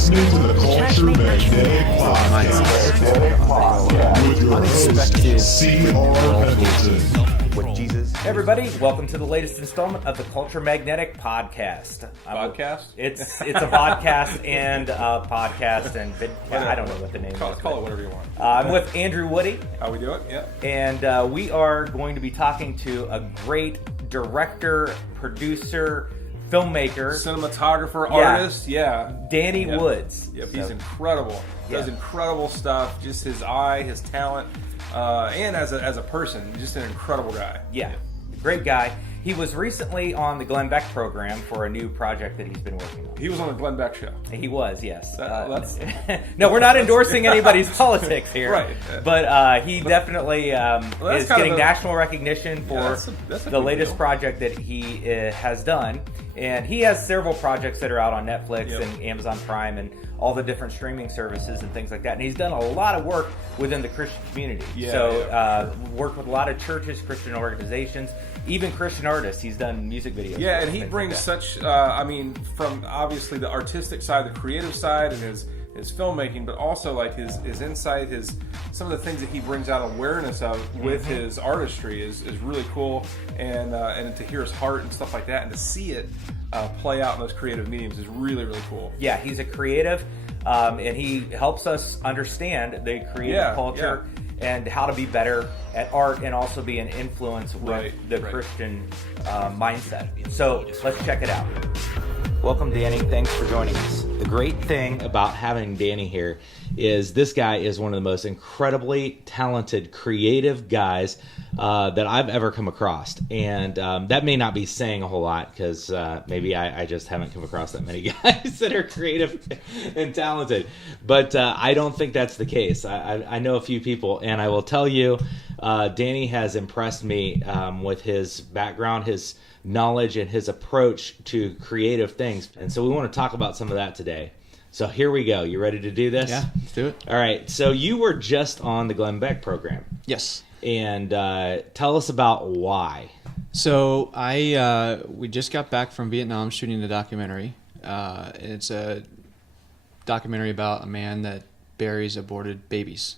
listening to the Culture Magnetic Podcast with your host, C.R. Pendleton. With Jesus. Hey everybody, welcome to the latest installment of the Culture Magnetic Podcast. Podcast? It's a podcast and a podcast and I don't know what the name is. Call it whatever you want. I'm with Andrew Woody. How we do it? Yeah. And we are going to be talking to a great director, producer, filmmaker, cinematographer, artist, Danny Woods. Yep, he's incredible. He does incredible stuff. Just his eye, his talent, and as a person, just an incredible guy. Yeah, great guy. He was recently on the Glenn Beck program for a new project that he's been working on. He was on the Glenn Beck show. He was, yes. No, we're not endorsing anybody's politics here. Right. But he definitely is getting national recognition for the latest project that he has done. And he has several projects that are out on Netflix and Amazon Prime and all the different streaming services and things like that. And he's done a lot of work within the Christian community. Worked with a lot of churches, Christian organizations, even Christian artists. He's done music videos. Yeah, and he brings such, from obviously the artistic side, the creative side, and his filmmaking, but also like his insight, some of the things that he brings out awareness of with his artistry is really cool, and to hear his heart and stuff like that, and to see it play out in those creative mediums is really, really cool. Yeah, he's a creative, and he helps us understand the creative culture and how to be better at art and also be an influence with the Christian mindset. So let's check it out. Welcome, Danny. Thanks for joining us. The great thing about having Danny here is this guy is one of the most incredibly talented, creative guys that I've ever come across. And that may not be saying a whole lot because maybe I just haven't come across that many guys that are creative and talented. But I don't think that's the case. I know a few people, and I will tell you, Danny has impressed me with his background, his knowledge, and his approach to creative things. And so we want to talk about some of that today. So here we go. You ready to do this? Yeah, let's do it. All right. So you were just on the Glenn Beck program. Yes. And tell us about why. So we just got back from Vietnam shooting a documentary. It's a documentary about a man that buries aborted babies.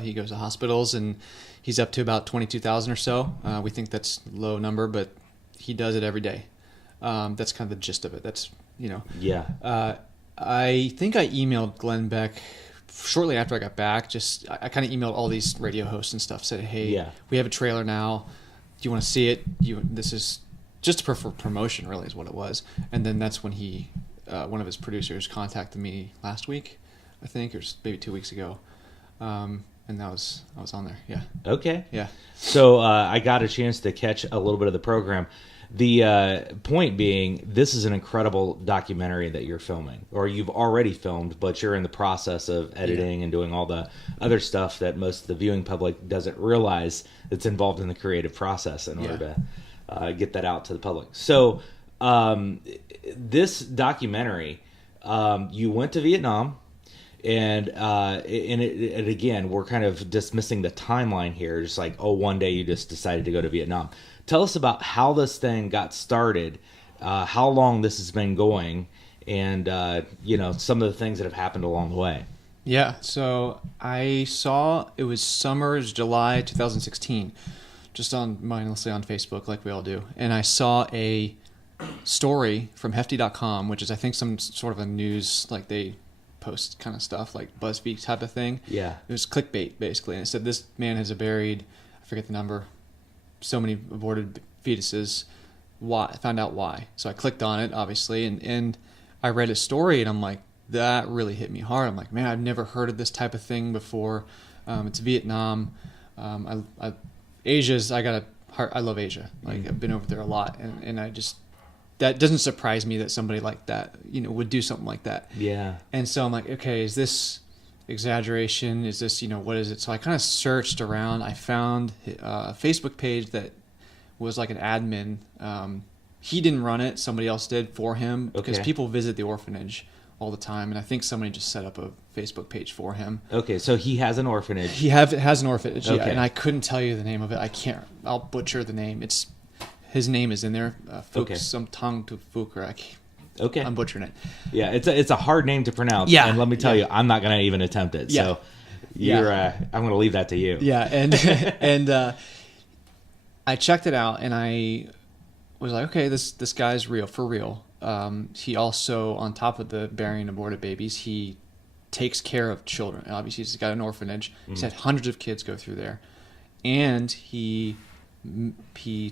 He goes to hospitals, and he's up to about 22,000 or so. We think that's a low number, but he does it every day. That's kind of the gist of it. That's, Yeah. I think I emailed Glenn Beck shortly after I got back. I kind of emailed all these radio hosts and stuff. Said, hey, we have a trailer now. Do you want to see it? This is just for promotion, really, is what it was. And then that's when one of his producers contacted me last week, I think, or maybe 2 weeks ago. And I was on there. Yeah. Okay. Yeah. So I got a chance to catch a little bit of the program. The point being, this is an incredible documentary that you're filming, or you've already filmed, but you're in the process of editing and doing all the other stuff that most of the viewing public doesn't realize that's involved in the creative process in order to get that out to the public. So this documentary, you went to Vietnam. And again, we're kind of dismissing the timeline here. Just like, one day you just decided to go to Vietnam. Tell us about how this thing got started, how long this has been going, and some of the things that have happened along the way. Yeah. So I saw it was July 2016, just mindlessly on Facebook, like we all do, and I saw a story from Hefty.com, which is I think some sort of a news, like they post kind of stuff, like BuzzFeed type of thing. Yeah. It was clickbait, basically. And it said, this man has buried, I forget the number, so many aborted fetuses. Why? I found out why. So I clicked on it, obviously, and I read his story, and I'm like, that really hit me hard. I'm like, man, I've never heard of this type of thing before. It's Vietnam. Asia's, I love Asia. Like, I've been over there a lot, and I just, that doesn't surprise me that somebody like that, would do something like that. Yeah. And so I'm like, okay, is this exaggeration? Is this, what is it? So I kind of searched around. I found a Facebook page that was like an admin. He didn't run it. Somebody else did for him because people visit the orphanage all the time. And I think somebody just set up a Facebook page for him. Okay, so he has an orphanage. He has an orphanage, yeah. And I couldn't tell you the name of it. I'll butcher the name. His name is in there. Some Tong to Fuker. Okay. I'm butchering it. Yeah, it's a hard name to pronounce. Yeah. And let me tell you, I'm not going to even attempt it. Yeah. So I'm going to leave that to you. Yeah, and I checked it out, and I was like, okay, this guy's real, for real. He also, on top of the burying aborted babies, he takes care of children. Obviously, he's got an orphanage. He's had hundreds of kids go through there, and he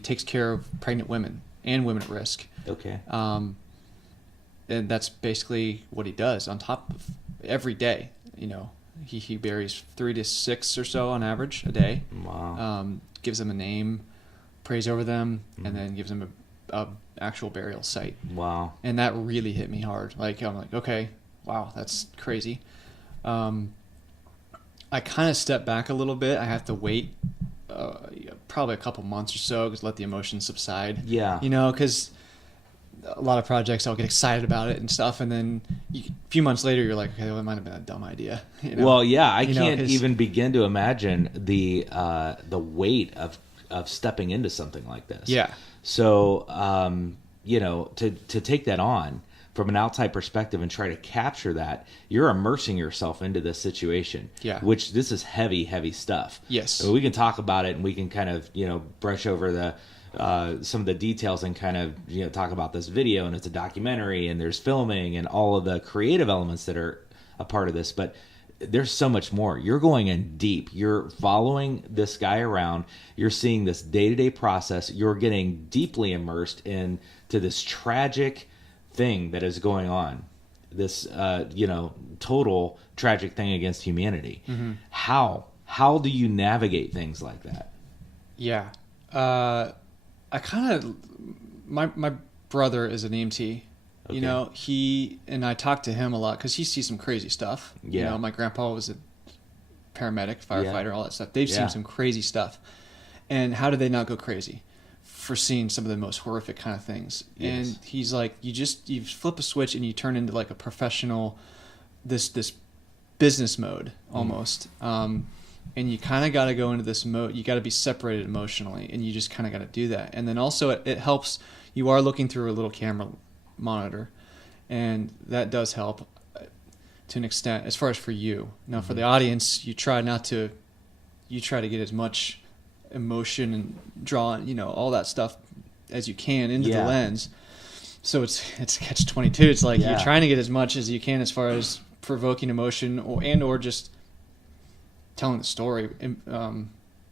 takes care of pregnant women and women at risk. Okay. And that's basically what he does on top of every day. He buries 3 to 6 or so on average a day. Wow. Gives them a name, prays over them, and then gives them a actual burial site. Wow. And that really hit me hard. I'm like, okay, wow, that's crazy. I kind of stepped back a little bit. I have to wait probably a couple months or so, just let the emotions subside. Yeah. Because a lot of projects, I'll get excited about it and stuff, and then a few months later, you're like, okay, well, it might have been a dumb idea. Well, yeah, I can't even begin to imagine the weight of stepping into something like this. Yeah. So, to take that on from an outside perspective and try to capture that, you're immersing yourself into this situation. Yeah. Which this is heavy, heavy stuff. Yes. I mean, we can talk about it and we can kind of, brush over some of the details and kind of, talk about this video, and it's a documentary and there's filming and all of the creative elements that are a part of this. But there's so much more. You're going in deep. You're following this guy around. You're seeing this day-to-day process. You're getting deeply immersed into this tragic thing that is going on. This, total tragic thing against humanity. Mm-hmm. How do you navigate things like that? Yeah. I kind of, my brother is an EMT. Okay. He and I talked to him a lot because he sees some crazy stuff. Yeah. My grandpa was a paramedic, firefighter, all that stuff. They've seen some crazy stuff. And how did they not go crazy for seeing some of the most horrific kind of things? Yes. And he's like, you flip a switch and you turn into like a professional, this business mode almost. And you kind of got to go into this mode. You got to be separated emotionally, and you just kind of got to do that. And then also it helps. You are looking through a little camera monitor, and that does help to an extent as far as for you. Now, for the audience, you try to get as much emotion and draw, all that stuff as you can into the lens. So it's catch-22. It's like you're trying to get as much as you can as far as provoking emotion or just telling the story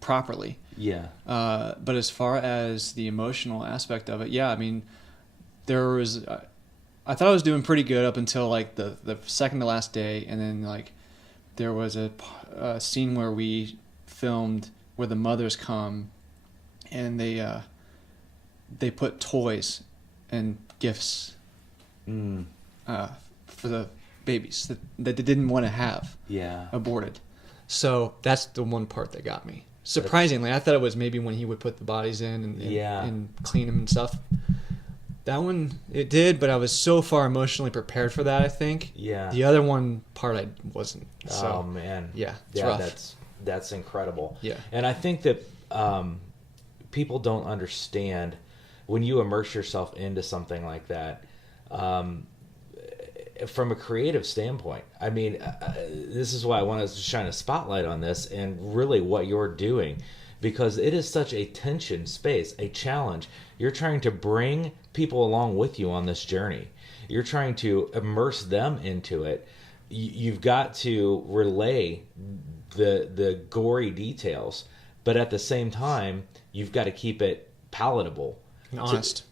properly. Yeah. But as far as the emotional aspect of it, I mean, there was, I thought I was doing pretty good up until like the second to last day, and then like there was a scene where we filmed where the mothers come, and they put toys and gifts for the babies that they didn't want to have aborted. So that's the one part that got me. Surprisingly, I thought it was maybe when he would put the bodies in and clean them and stuff. That one, it did, but I was so far emotionally prepared for that, I think. Yeah. The other one part, I wasn't. So, oh, man. Yeah, it's rough. That's incredible. Yeah. And I think that people don't understand when you immerse yourself into something like that, from a creative standpoint. I mean, this is why I wanted to shine a spotlight on this and really what you're doing, because it is such a tension space, a challenge. You're trying to bring people along with you on this journey. You're trying to immerse them into it. You've got to relay the gory details, but at the same time, you've got to keep it palatable.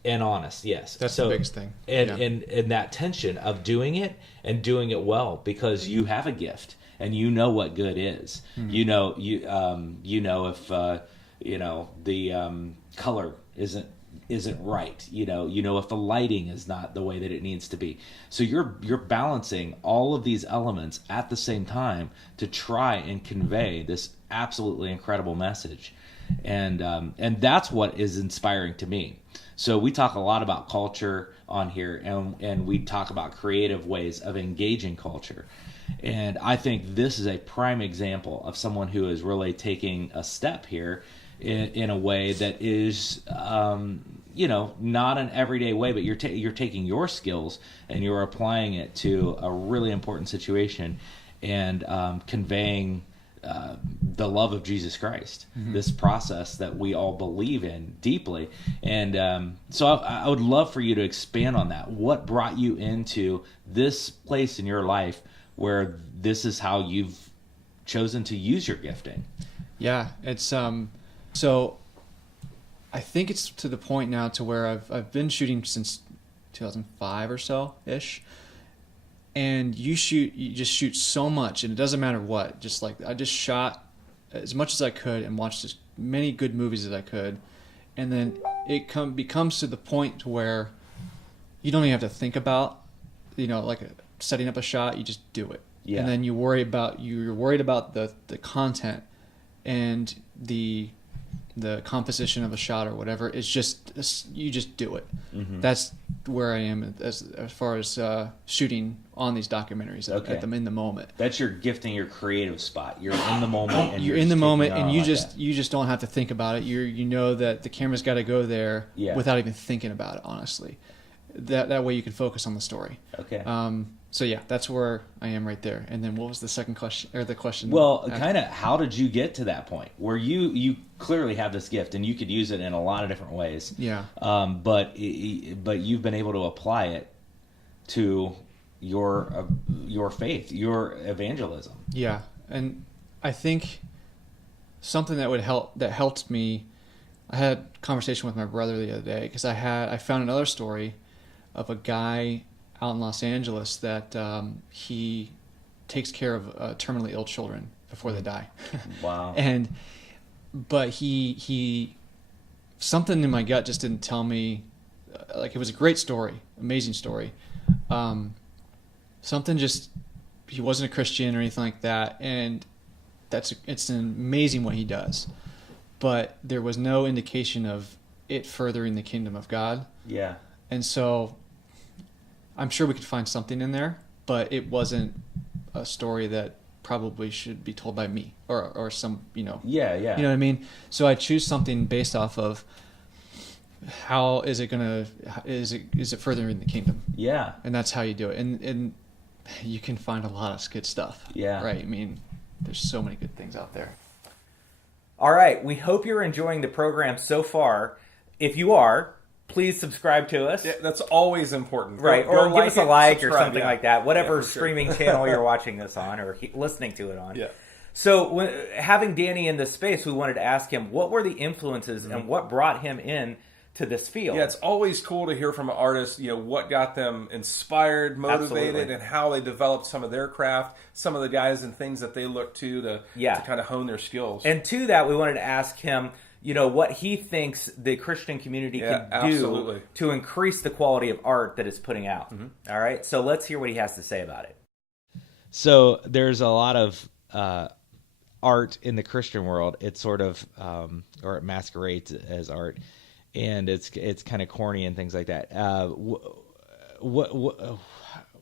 And honest, yes. That's the biggest thing. And that tension of doing it and doing it well, because you have a gift and you know what good is. Mm-hmm. You know if the color isn't right. You know if the lighting is not the way that it needs to be. So you're balancing all of these elements at the same time to try and convey this absolutely incredible message. And that's what is inspiring to me. So we talk a lot about culture on here, and we talk about creative ways of engaging culture. And I think this is a prime example of someone who is really taking a step here in a way that is not an everyday way, but you're taking your skills and you're applying it to a really important situation and conveying the love of Jesus Christ, this process that we all believe in deeply. And so I would love for you to expand on that. What brought you into this place in your life where this is how you've chosen to use your gifting? Yeah, it's so I think it's to the point now to where I've been shooting since 2005 or so ish. And you just shoot so much, and it doesn't matter what. Just like I just shot as much as I could and watched as many good movies as I could, and then it becomes to the point to where you don't even have to think about, like setting up a shot. You just do it, and then you're worried about the content and the composition of a shot or whatever. It's just you just do it. That's where I am as far as shooting on these documentaries at them in the moment. That's your gifting, your creative spot. You're in the moment, and you're in the moment, and you just don't have to think about it. You know that the camera's got to go there without even thinking about it. Honestly, that way you can focus on the story. Okay. So yeah, that's where I am right there. And then what was the second question, or the question? Well, kind of, how did you get to that point where you clearly have this gift and you could use it in a lot of different ways? Yeah. But you've been able to apply it to your faith, your evangelism. Yeah, and I think something that helped me. I had a conversation with my brother the other day because I found another story of a guy out in Los Angeles that he takes care of terminally ill children before they die. Wow. But he something in my gut just didn't tell me, like, it was a great story, amazing story. Something just, he wasn't a Christian or anything like that, and it's amazing what he does. But there was no indication of it furthering the kingdom of God. Yeah. And so I'm sure we could find something in there, but it wasn't a story that probably should be told by me or some, Yeah. You know what I mean? So I choose something based off of how is it furthering the kingdom? Yeah. And that's how you do it. And you can find a lot of good stuff. Yeah. Right? I mean, there's so many good things out there. All right. We hope you're enjoying the program so far. If you are, please subscribe to us. Yeah, that's always important. Right. Or give us a like or something like that. Whatever sure. streaming channel you're watching this on or listening to it on. Yeah. So having Danny in this space, we wanted to ask him, what were the influences and what brought him in to this field? Yeah, it's always cool to hear from an artist, what got them inspired, motivated, Absolutely. and how they developed some of their craft, some of the guys and things that they look to kind of hone their skills. And to that, we wanted to ask him, what he thinks the Christian community can do to increase the quality of art that it's putting out. Mm-hmm. All right, so let's hear what he has to say about it. So there's a lot of art in the Christian world. It's sort of, or it masquerades as art, and it's kind of corny and things like that. What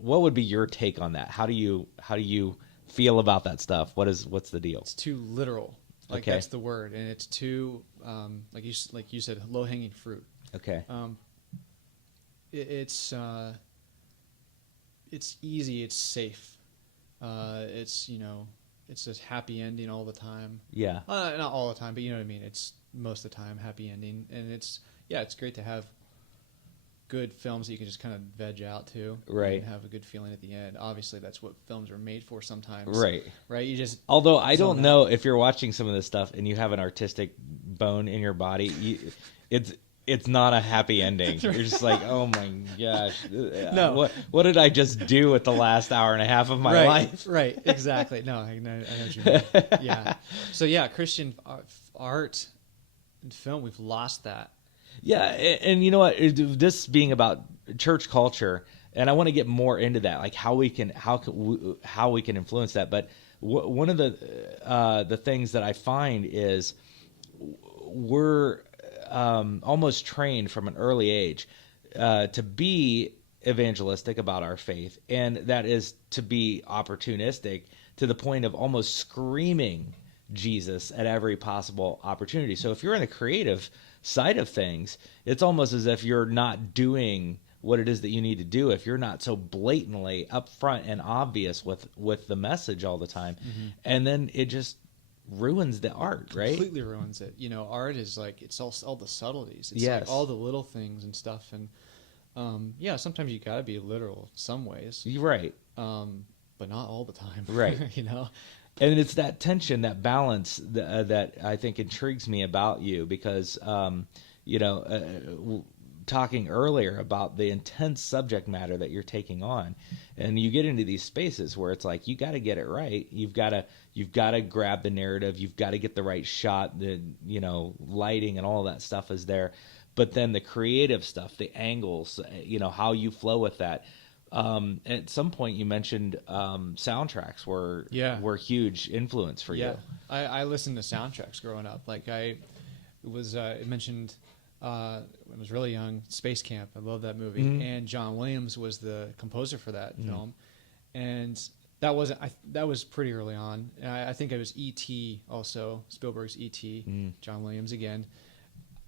would be your take on that? How do you feel about that stuff? What's the deal? It's too literal. Like, that's the word, and it's too like you said, low hanging fruit. Okay. It's easy. It's safe. It's it's a happy ending all the time. Yeah. Not all the time, but you know what I mean. It's most of the time happy ending, and it's great to have good films that you can just kind of veg out to, right? And have a good feeling at the end. Obviously, that's what films are made for sometimes, right? You just. Although I don't know if you're watching some of this stuff and you have an artistic bone in your body, it's not a happy ending. You're just like, oh my gosh, no. What did I just do with the last hour and a half of my life? Right, exactly. No, I know what you mean. Yeah. So yeah, Christian art and film, we've lost that. Yeah, and you know what? This being about church culture, and I want to get more into that, like how we can influence that. But one of the things that I find is we're almost trained from an early age to be evangelistic about our faith, and that is to be opportunistic to the point of almost screaming Jesus at every possible opportunity. So if you're in the creative side of things, it's almost as if you're not doing what it is that you need to do if you're not so blatantly upfront and obvious with the message all the time. And then it just ruins the art, right? Completely ruins it. You know, art is like, it's all the subtleties. It's Yes. like all the little things and stuff. And yeah, sometimes you gotta be literal some ways. You're right. But not all the time. Right. You know? And it's that tension, that balance that I think intrigues me about you, because, you know, talking earlier about the intense subject matter that you're taking on, and you get into these spaces where it's like, you got to get it right. You've got to grab the narrative. You've got to get the right shot, the, you know, lighting and all that stuff is there. But then the creative stuff, the angles, you know, how you flow with that. At some point you mentioned soundtracks were huge influence for you. I listened to soundtracks growing up. Like I mentioned when I was really young, Space Camp. I love that movie. And John Williams was the composer for that film. And that was pretty early on. I think it was E.T. also, Spielberg's E.T., John Williams again.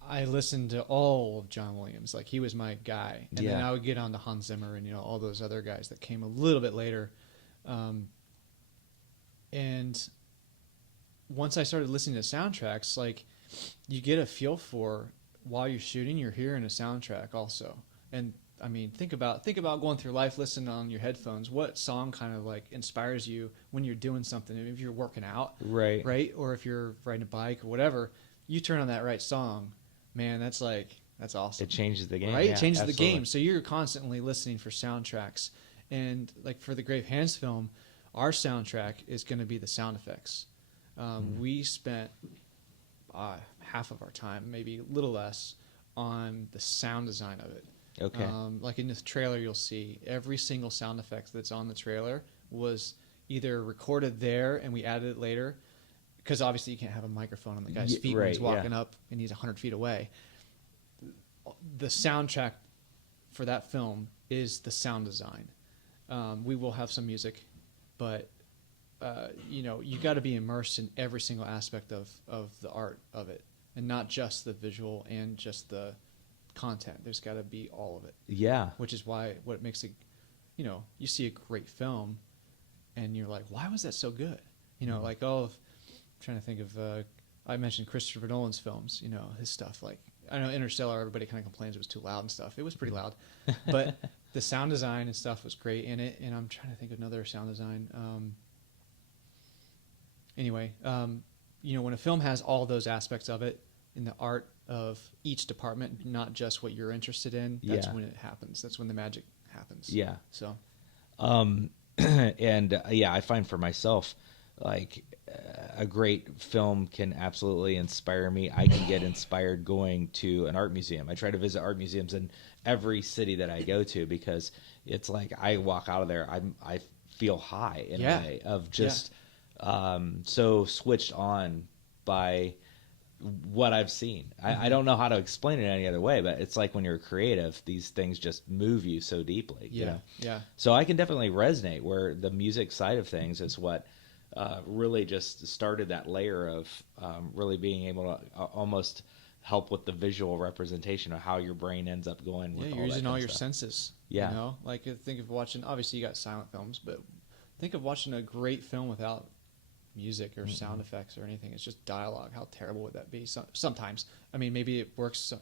I listened to all of John Williams. Like, he was my guy. And then I would get on to Hans Zimmer and, you know, all those other guys that came a little bit later. And once I started listening to soundtracks, like, you get a feel for, while you're shooting, you're hearing a soundtrack also. And I mean, think about going through life listening on your headphones. What song kind of like inspires you when you're doing something? If you're working out, right, or if you're riding a bike or whatever, you turn on that right song, man. That's awesome. It changes the game, right? It changes the game. So you're constantly listening for soundtracks, and like for the Grave Hands film, our soundtrack is going to be the sound effects. We spent half of our time, maybe a little less, on the sound design of it. Okay. Like in the trailer, you'll see every single sound effect that's on the trailer was either recorded there and we added it later, because obviously you can't have a microphone on the guy's feet when he's walking up and he's 100 feet away. The soundtrack for that film is the sound design. We will have some music, but you know, you got to be immersed in every single aspect of the art of it, and not just the visual and just the content. There's got to be all of it. Yeah. Which is what makes it, you know, you see a great film and you're like, why was that so good? You know, like, I'm trying to think of, I mentioned Christopher Nolan's films, you know, his stuff. Like, I know Interstellar, everybody kind of complains it was too loud and stuff. It was pretty loud. But the sound design and stuff was great in it. And I'm trying to think of another sound design. Anyway, you know, when a film has all those aspects of it, in the art of each department, not just what you're interested in, that's when it happens. That's when the magic happens. Yeah. So, and I find for myself, like, a great film can absolutely inspire me. I can get inspired going to an art museum. I try to visit art museums in every city that I go to, because it's like I walk out of there, I feel high in a way of just so switched on by what I've seen. I don't know how to explain it any other way, but it's like when you're creative, these things just move you so deeply. You know? Yeah. So I can definitely resonate where the music side of things is what really just started that layer of really being able to almost help with the visual representation of how your brain ends up going with you're using all your stuff. Senses. Yeah. You know, like, think of watching, obviously you got silent films, but think of watching a great film without music or sound effects or anything. It's just dialogue. How terrible would that be? Sometimes, I mean, maybe it works.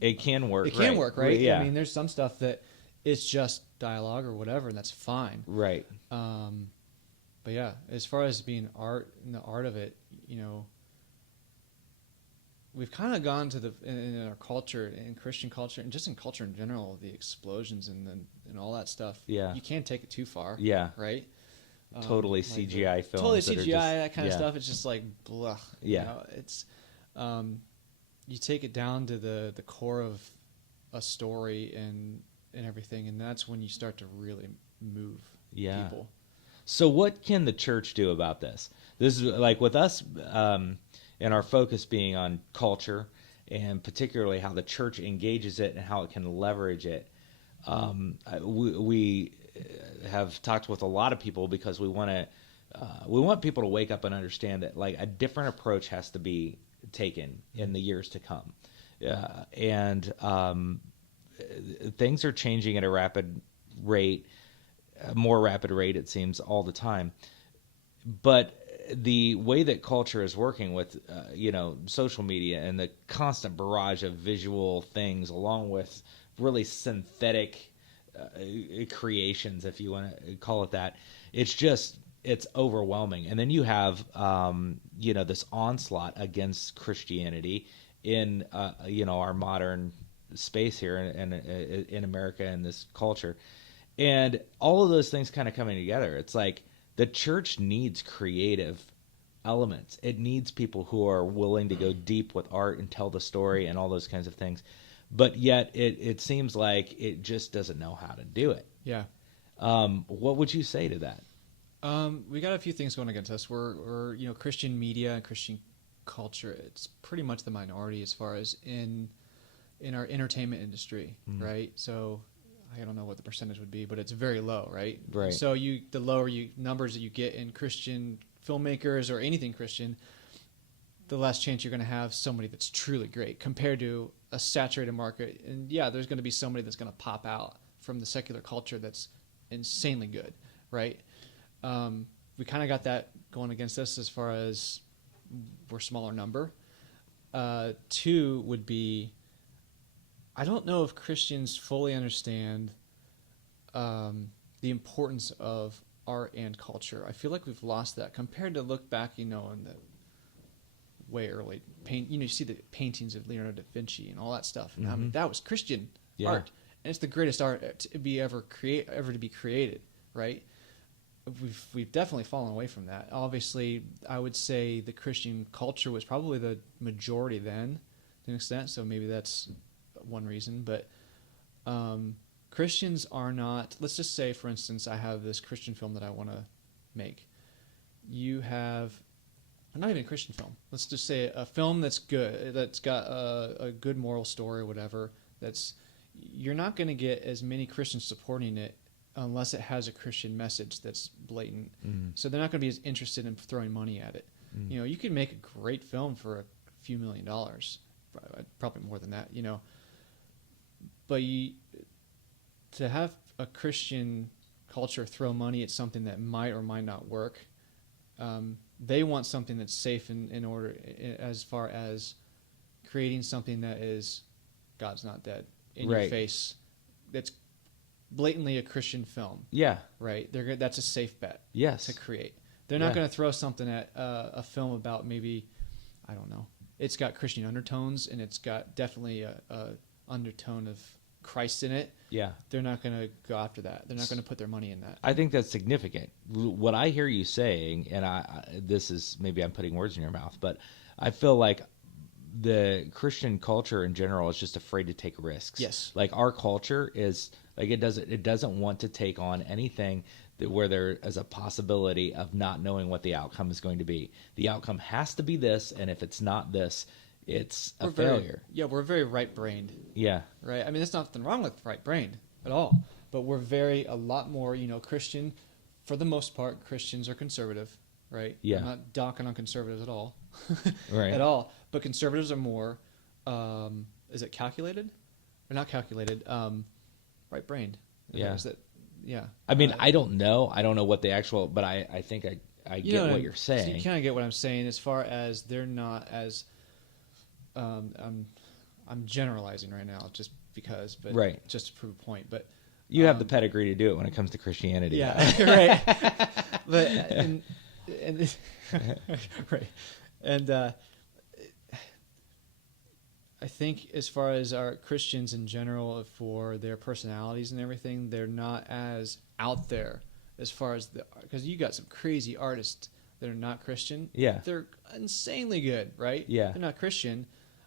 It can work. It can work, right? Yeah. I mean, there's some stuff that it's just dialogue or whatever, and that's fine. Right. But yeah, as far as being art and the art of it, you know, we've kind of gone to in our culture, in Christian culture, and just in culture in general, the explosions and all that stuff. Yeah. You can't take it too far. Yeah. Right. Totally CGI films. Totally CGI, that kind of stuff. It's just like, blah. Yeah. You know, it's, you take it down to the core of a story and everything, and that's when you start to really move people. So what can the church do about this? This is like with us, and our focus being on culture, and particularly how the church engages it and how it can leverage it. We have talked with a lot of people because we want people to wake up and understand that, like, a different approach has to be taken in the years to come. and things are changing at a rapid rate, a more rapid rate, it seems, all the time. But the way that culture is working with, social media and the constant barrage of visual things, along with really synthetic creations, if you want to call it that, it's overwhelming. And then you have, this onslaught against Christianity in, our modern space here in America and this culture. And all of those things kind of coming together. It's like the church needs creative elements. It needs people who are willing to go deep with art and tell the story and all those kinds of things. But yet it seems like it just doesn't know how to do it. Yeah. What would you say to that? We got a few things going against us. We're Christian media and Christian culture. It's pretty much the minority as far as in our entertainment industry, right? So I don't know what the percentage would be, but it's very low, right? Right. So the lower numbers that you get in Christian filmmakers or anything Christian, the less chance you're going to have somebody that's truly great compared to a saturated market. And yeah, there's going to be somebody that's going to pop out from the secular culture that's insanely good, right? We kind of got that going against us as far as we're smaller number. Two would be, I don't know if Christians fully understand the importance of art and culture. I feel like we've lost that compared to look back, in the way early you see the paintings of Leonardo da Vinci and all that stuff. And I mean, that was Christian art, and it's the greatest art to be ever to be created, right? We've definitely fallen away from that. Obviously, I would say the Christian culture was probably the majority then, to an extent. So maybe that's one reason. But Christians are not. Let's just say, for instance, I have this Christian film that I want to make. You have. Not even a Christian film. Let's just say a film that's good, that's got a good moral story or whatever. You're not going to get as many Christians supporting it unless it has a Christian message that's blatant. So they're not going to be as interested in throwing money at it. You can make a great film for a few $1 million, probably more than that. But to have a Christian culture throw money at something that might or might not work. They want something that's safe in order, as far as creating something that is God's not dead in your face. That's blatantly a Christian film. Yeah. Right. That's a safe bet. Yes. To create. They're not going to throw something at a film about maybe, I don't know. It's got Christian undertones and it's got definitely a undertone of Christ in it. Yeah. They're not going to go after that. They're not going to put their money in that. I think that's significant. What I hear you saying, and this is, maybe I'm putting words in your mouth, but I feel like the Christian culture in general is just afraid to take risks. Yes. Like our culture is like, it doesn't want to take on anything where there is a possibility of not knowing what the outcome is going to be. The outcome has to be this, and if it's not this, it's a failure. We're very right-brained. Yeah. Right? I mean, there's nothing wrong with right-brained at all. But we're a lot more, Christian. For the most part, Christians are conservative, right? Yeah. I'm not docking on conservatives at all. Right. At all. But conservatives are more, is it calculated? Or not calculated, right-brained. Yeah. Is that, yeah. I mean, I don't know. I don't know what the actual, but I think I get what you're saying. So you kind of get what I'm saying as far as they're not as... I'm generalizing right now just because, but just to prove a point. But you have the pedigree to do it when it comes to Christianity. Yeah, right. But and right, and I think as far as our Christians in general, for their personalities and everything, they're not as out there as far as because you got some crazy artists that are not Christian. Yeah, they're insanely good, right? Yeah, they're not Christian.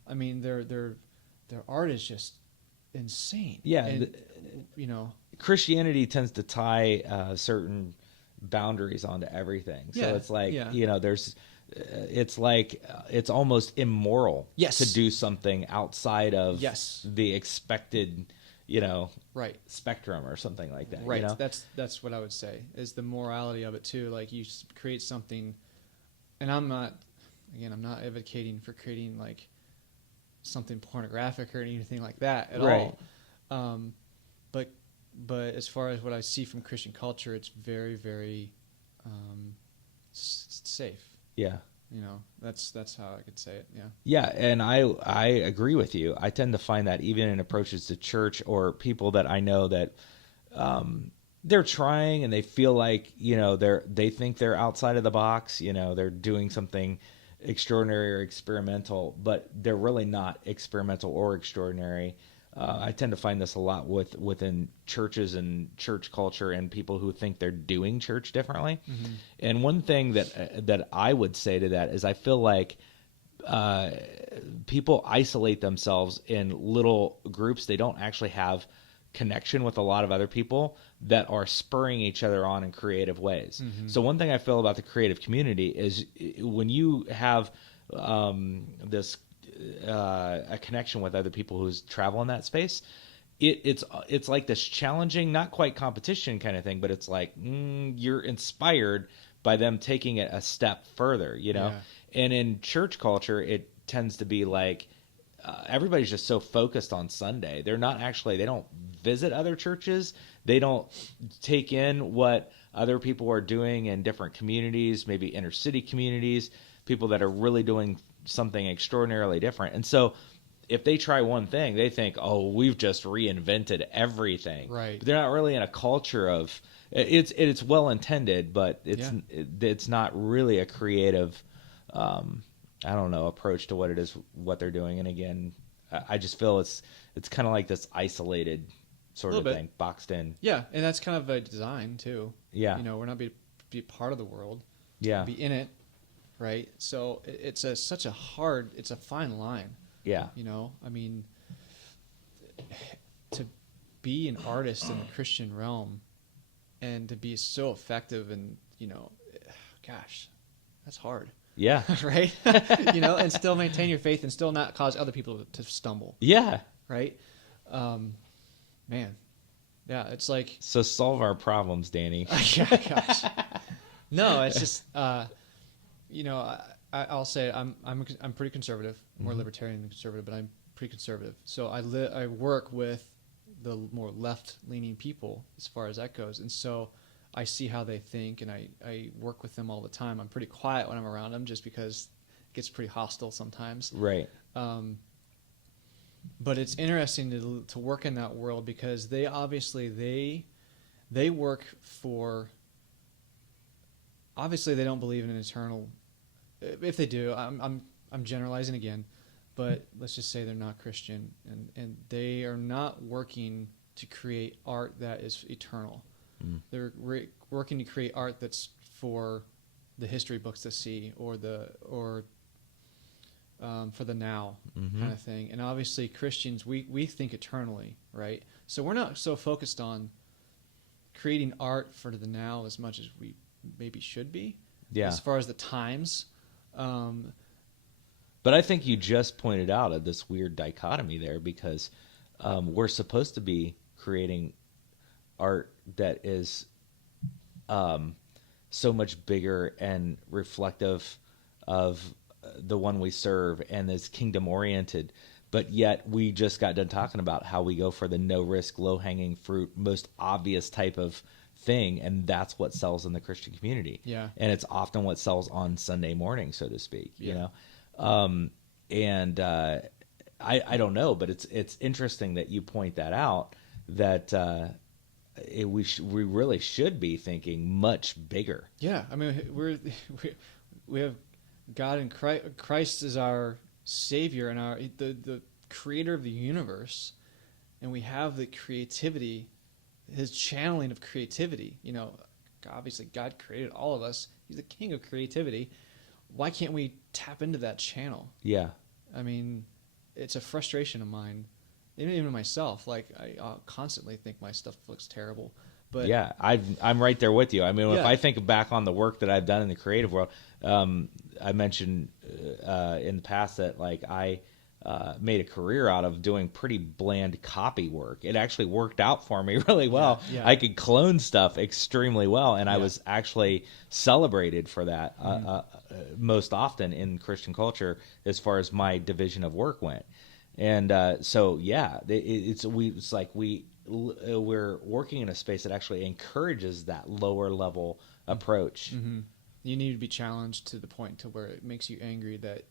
I mean, their art is just insane. Yeah, and, Christianity tends to tie certain boundaries onto everything. So it's like there's, it's like it's almost immoral to do something outside of the expected, spectrum or something like that. Right. That's what I would say is the morality of it too. Like you create something, and I'm not advocating for creating like something pornographic or anything like that at Right. all. But as far as what I see from Christian culture, it's very, very safe. Yeah. That's how I could say it. Yeah. Yeah, and I agree with you. I tend to find that even in approaches to church or people that I know that they're trying and they feel like they think they're outside of the box. They're doing something extraordinary or experimental, but they're really not experimental or extraordinary. I tend to find this a lot within churches and church culture and people who think they're doing church differently. Mm-hmm. And one thing that I would say to that is I feel like people isolate themselves in little groups. They don't actually have connection with a lot of other people that are spurring each other on in creative ways. Mm-hmm. So one thing I feel about the creative community is when you have this a connection with other people who travel in that space, it's like this challenging, not quite competition kind of thing, but it's like you're inspired by them taking it a step further, Yeah. And in church culture, it tends to be like everybody's just so focused on Sunday. They don't visit other churches. They don't take in what other people are doing in different communities, maybe inner city communities, people that are really doing something extraordinarily different. And so if they try one thing, they think, oh, we've just reinvented everything. Right. But they're not really in a culture of it's well intended, but it's not really a creative approach to what they're doing. And again, I just feel it's kind of like this isolated sort of thing, boxed in. Yeah, and that's kind of a design too. Yeah. We're not be part of the world. Yeah. Be in it. Right, so it's such a fine line. Yeah, I mean, to be an artist in the Christian realm, and to be so effective, and gosh, that's hard. Yeah, right. And still maintain your faith, and still not cause other people to stumble. Yeah, right. Man, yeah, it's like so solve our problems, Danny. Yeah, gosh, no, it's just. I'll say I'm pretty conservative, more libertarian than conservative, but I'm pretty conservative. So I work with the more left-leaning people as far as that goes, and so I see how they think, and I work with them all the time. I'm pretty quiet when I'm around them, just because it gets pretty hostile sometimes. Right. But it's interesting to work in that world, because they obviously they work for. Obviously, they don't believe in an eternal. If they do, I'm generalizing again, but let's just say they're not Christian, and they are not working to create art that is eternal. Mm. They're working to create art that's for the history books to see, or for the now, kind of thing. And obviously, Christians, we think eternally, right? So we're not so focused on creating art for the now as much as we maybe should be. Yeah. As far as the times. But I think you just pointed out this weird dichotomy there, because we're supposed to be creating art that is so much bigger and reflective of the one we serve and is kingdom oriented. But yet we just got done talking about how we go for the no risk, low hanging fruit, most obvious type of thing, and that's what sells in the Christian community. Yeah. And it's often what sells on Sunday morning, so to speak. Yeah. I don't know, but it's interesting that you point that out, that we really should be thinking much bigger. Yeah, I mean we have God and Christ is our Savior and the Creator of the universe, and we have the creativity, His channeling of creativity. Obviously God created all of us. He's the King of creativity. Why can't we tap into that channel? Yeah. I mean, it's a frustration of mine, even myself. Like I constantly think my stuff looks terrible. But yeah, I'm right there with you. I mean, if I think back on the work that I've done in the creative world, I mentioned in the past that like I made a career out of doing pretty bland copy work. It actually worked out for me really well. Yeah. I could clone stuff extremely well, and I was actually celebrated for that most often in Christian culture as far as my division of work went. And so it's like we're working in a space that actually encourages that lower level approach. Mm-hmm. You need to be challenged to the point to where it makes you angry that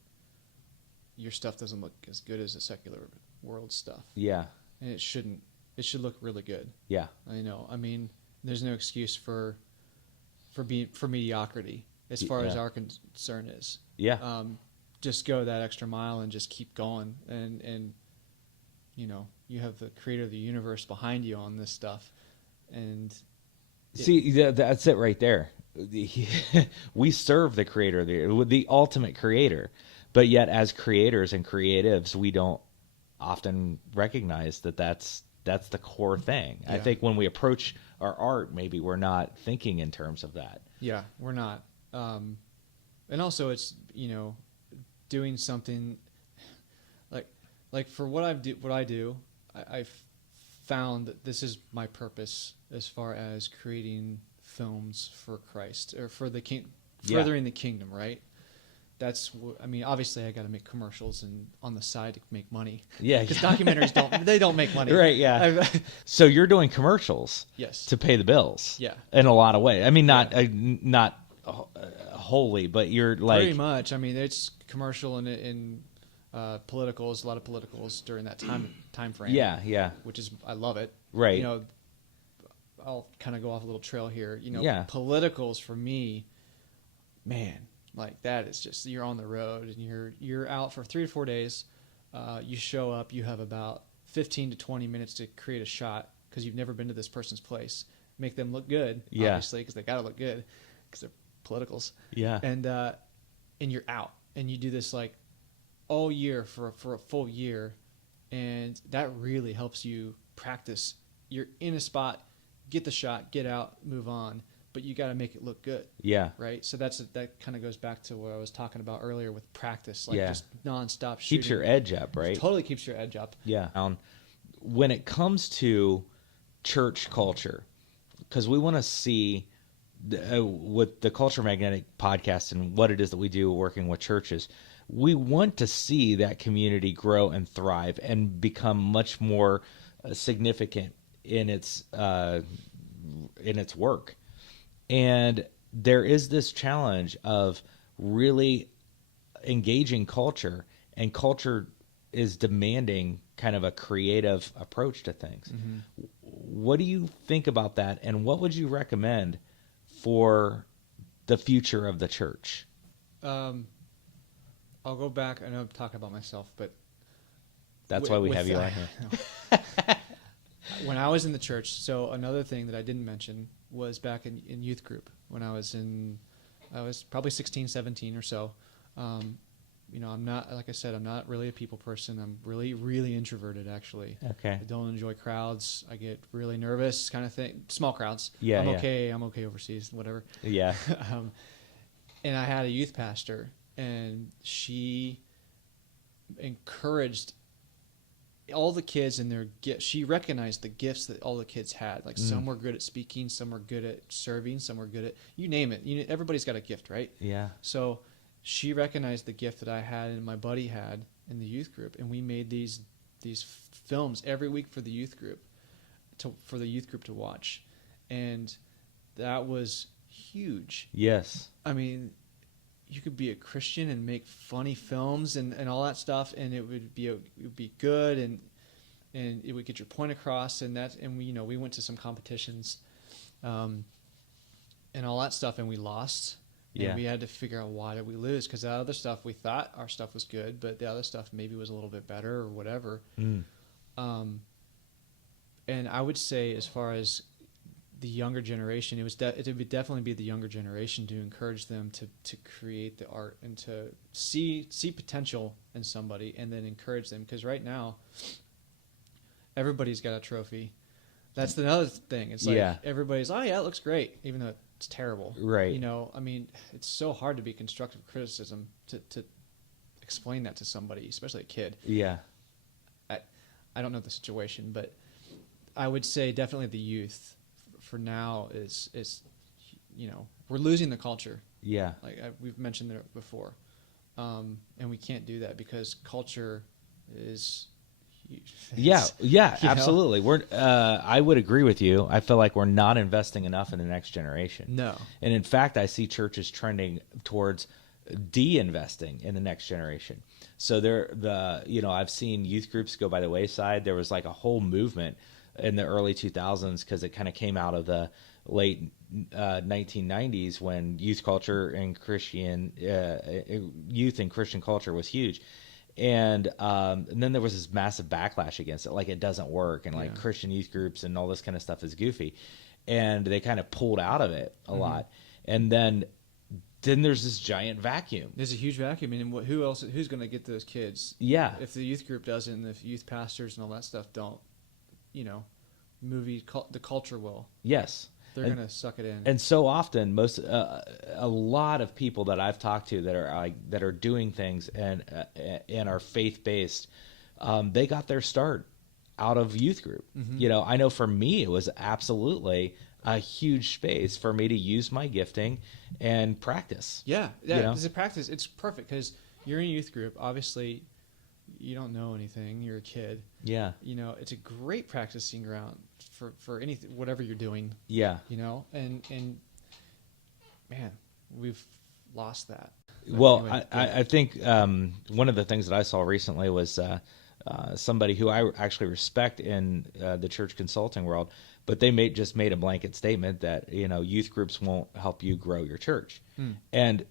your stuff doesn't look as good as the secular world stuff. Yeah. And it shouldn't. It should look really good. Yeah. I mean, there's no excuse for mediocrity as far as our concern is. Yeah. Just go that extra mile and just keep going. And you have the creator of the universe behind you on this stuff. And see, that's it right there. We serve the creator, the ultimate creator, but yet as creators and creatives, we don't often recognize that that's the core thing. Yeah. I think when we approach our art, maybe we're not thinking in terms of that. Yeah, we're not. And also it's, doing something like for what I do, I've found that this is my purpose as far as creating films for Christ or for the furthering the kingdom, right? That's obviously I got to make commercials and on the side to make money. Yeah, because documentaries don't make money, right? Yeah. So you're doing commercials, yes, to pay the bills. Yeah, in a lot of ways. I mean, not wholly, but you're like pretty much. I mean, it's commercial and politicals, a lot of politicals during that time frame. Yeah. Which is I love it. Right. I'll kind of go off a little trail here. Politicals for me, man. Like that is just you're on the road and you're out for 3 to 4 days. You show up, you have about 15 to 20 minutes to create a shot because you've never been to this person's place. Make them look good, obviously, because they got to look good because they're politicals. Yeah, and you're out and you do this like all year for a full year, and that really helps you practice. You're in a spot, get the shot, get out, move on. But you got to make it look good. Yeah. Right. So that kind of goes back to what I was talking about earlier with practice, like just nonstop shooting. Keeps your edge up, right? Totally keeps your edge up. Yeah. When it comes to church culture, because we want to see with the Culture Magnetic podcast and what it is that we do working with churches, we want to see that community grow and thrive and become much more significant in its work. And there is this challenge of really engaging culture, and culture is demanding kind of a creative approach to things. Mm-hmm. What do you think about that, and what would you recommend for the future of the church? I'll go back. I know I'm talking about myself, but that's why we have you on here. When I was in the church, so another thing that I didn't mention was back in youth group when I was probably 16, 17 or so. I'm not, like I said, I'm not really a people person. I'm really, really introverted, actually. Okay. I don't enjoy crowds. I get really nervous, kind of thing. Small crowds. Yeah. I'm okay overseas, whatever. Yeah. And I had a youth pastor, and she encouraged all the kids in their gifts. She recognized the gifts that all the kids had. Like some were good at speaking, some were good at serving, some were good at, you name it. Everybody's got a gift, right? Yeah. So she recognized the gift that I had and my buddy had in the youth group, and we made these films every week for the youth group to watch, and that was huge. Yes. I mean, you could be a Christian and make funny films and all that stuff, and it would be good, and it would get your point across, and we went to some competitions, and all that stuff, and we lost. Yeah. And we had to figure out why did we lose, because the other stuff, we thought our stuff was good, but the other stuff maybe was a little bit better or whatever. And I would say, as far as the younger generation, it would definitely be the younger generation to encourage them to create the art and to see potential in somebody, and then encourage them, because right now everybody's got a trophy. That's another thing. It's like everybody's, oh yeah, it looks great, even though it's terrible. Right. I mean, it's so hard to be constructive criticism to explain that to somebody, especially a kid. Yeah. I don't know the situation, but I would say definitely the youth for now is we're losing the culture. Yeah. Like we've mentioned it before. And we can't do that because culture is Yeah, absolutely. We're I would agree with you. I feel like we're not investing enough in the next generation. No. And in fact, I see churches trending towards de-investing in the next generation. So I've seen youth groups go by the wayside. There was like a whole movement in the early 2000s because it kind of came out of the late 1990s when youth culture and youth and Christian culture was huge. And then there was this massive backlash against it, like it doesn't work, and like Christian youth groups and all this kind of stuff is goofy, and they kind of pulled out of it a lot. And then there's this giant vacuum. There's a huge vacuum, and who's going to get those kids? Yeah, if the youth group doesn't, and if youth pastors and all that stuff don't, the culture will. Yes. They're going to suck it in. And so often, a lot of people that I've talked to that are doing things and are faith based, they got their start out of youth group. I know for me, it was absolutely a huge space for me to use my gifting and practice. Yeah. It's a practice. It's perfect because you're in a youth group. Obviously, you don't know anything. You're a kid. Yeah. It's a great practicing ground for anything, whatever you're doing. Yeah. And man, we've lost that. Well, anyway, I think one of the things that I saw recently was somebody who I actually respect in the church consulting world, but they just made a blanket statement that, youth groups won't help you grow your church. And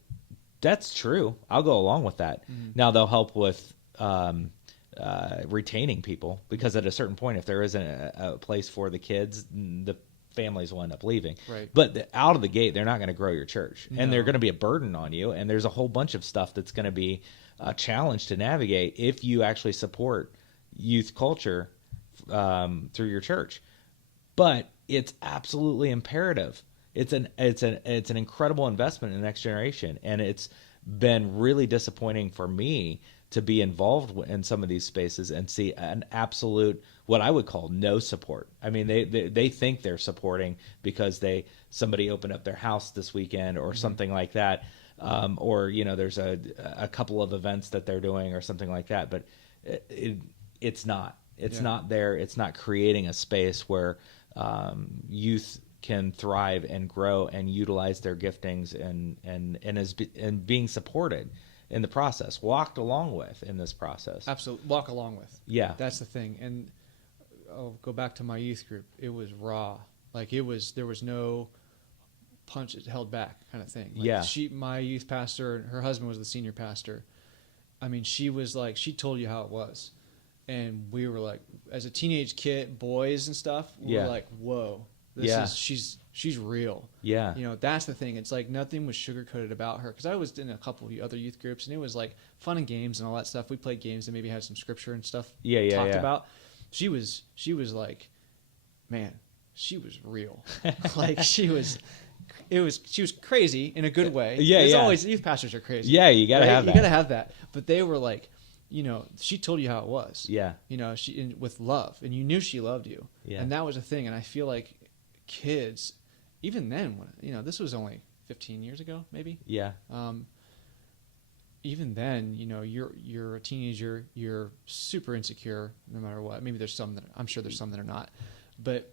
that's true. I'll go along with that. Now they'll help with retaining people, because at a certain point, if there isn't a place for the kids, the families will end up leaving. Right. But out of the gate, they're not going to grow your church, and they're going to be a burden on you. And there's a whole bunch of stuff that's going to be a challenge to navigate if you actually support youth culture through your church. But it's absolutely imperative. It's an incredible investment in the next generation, and it's been really disappointing for me to be involved in some of these spaces and see an absolute, what I would call, no support. I mean, they think they're supporting because somebody opened up their house this weekend or something like that, or there's a couple of events that they're doing or something like that. But it's not. It's not there. It's not creating a space where youth can thrive and grow and utilize their giftings and being supported in the process, walked along with in this process. Absolutely, walk along with. Yeah, that's the thing. And I'll go back to my youth group. It was raw. Like there was no punch held back kind of thing. Like my youth pastor, her husband was the senior pastor. I mean, she was like, she told you how it was, and we were like, as a teenage kid, boys and stuff, we were like, whoa. She's real. Yeah. That's the thing. It's like nothing was sugarcoated about her. Because I was in a couple of other youth groups, and it was like fun and games and all that stuff. We played games and maybe had some scripture and stuff talked about. She was like, man, she was real. Like she was crazy in a good way. Yeah, There's always, youth pastors are crazy. Yeah, you gotta have that. You gotta have that. But they were like, she told you how it was. Yeah. With love, and you knew she loved you. Yeah. And that was a thing. And I feel like kids, even then, when this was only 15 years ago, maybe. Yeah. Even then, you're a teenager, you're super insecure, no matter what. Maybe there's some I'm sure there's some that are not, but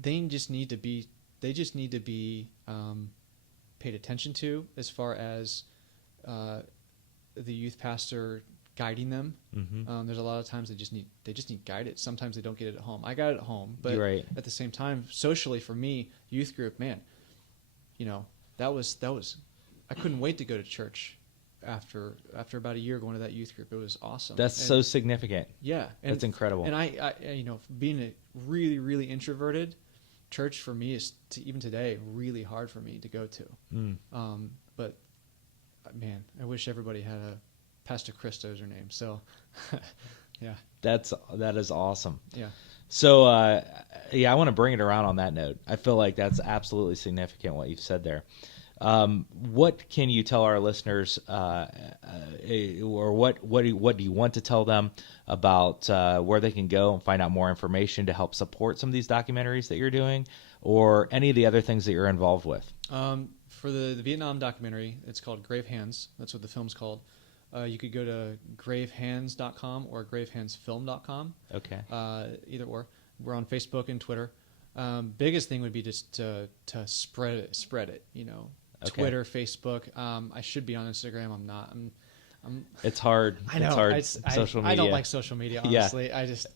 they just need to be paid attention to, as far as the youth pastor guiding them. Mm-hmm. There's a lot of times they just need guidance. Sometimes they don't get it at home. I got it at home, but at the same time, socially for me, youth group, man, that was I couldn't wait to go to church after about a year going to that youth group. It was awesome. That's so significant. Yeah, that's incredible. And I being a really, really introverted, church for me is even today really hard for me to go to. But man, I wish everybody had a Pastor Christo's her name. So, yeah, that is awesome. Yeah. So, I want to bring it around on that note. I feel like that's absolutely significant what you've said there. What can you tell our listeners, or what do you want to tell them about where they can go and find out more information to help support some of these documentaries that you're doing, or any of the other things that you're involved with? For the Vietnam documentary, it's called Grave Hands. That's what the film's called. You could go to gravehands.com or gravehandsfilm.com. Okay. Either or. We're on Facebook and Twitter. Biggest thing would be just to spread it. You know, Okay. Twitter, Facebook. I should be on Instagram. I'm not. It's hard. I know. It's hard. I Social media. I don't like social media. Honestly, I just.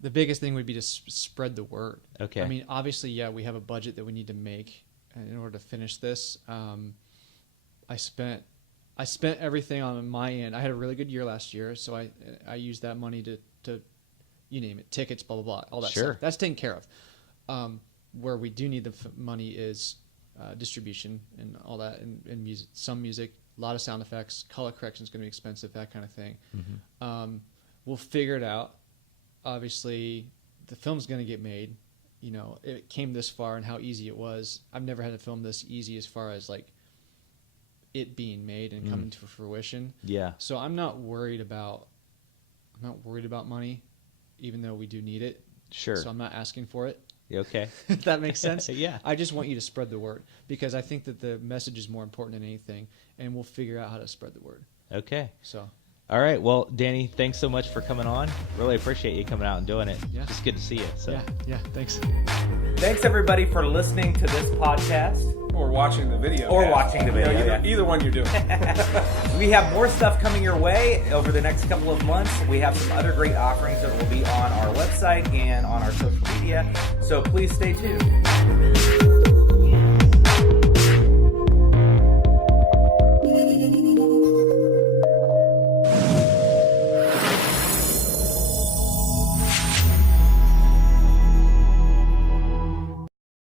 The biggest thing would be to spread the word. Okay. I mean, obviously, yeah, we have a budget that we need to make in order to finish this. I spent everything on my end. I had a really good year last year, so I used that money to you name it, tickets, blah blah blah, all that stuff. That's taken care of. Where we do need the money is distribution and all that, and music. Some music, a lot of sound effects, color correction is going to be expensive, that kind of thing. Mm-hmm. We'll figure it out. Obviously, the film's going to get made. You know, it came this far and how easy it was. I've never had a film this easy as far as like it being made and coming to fruition. Yeah. So I'm not worried about money, even though we do need it. Sure. So I'm not asking for it. Okay. If that makes sense. Yeah. I just want you to spread the word because I think that the message is more important than anything, and we'll figure out how to spread the word. Okay. So. All right. Well, Danny, thanks so much for coming on. Really appreciate you coming out and doing it. Yeah. It's good to see you. So. Yeah. Thanks. Thanks everybody for listening to this podcast. Or watching the video. Watching the video. You know, either one you're doing. We have more stuff coming your way over the next couple of months. We have some other great offerings that will be on our website and on our social media. So please stay tuned.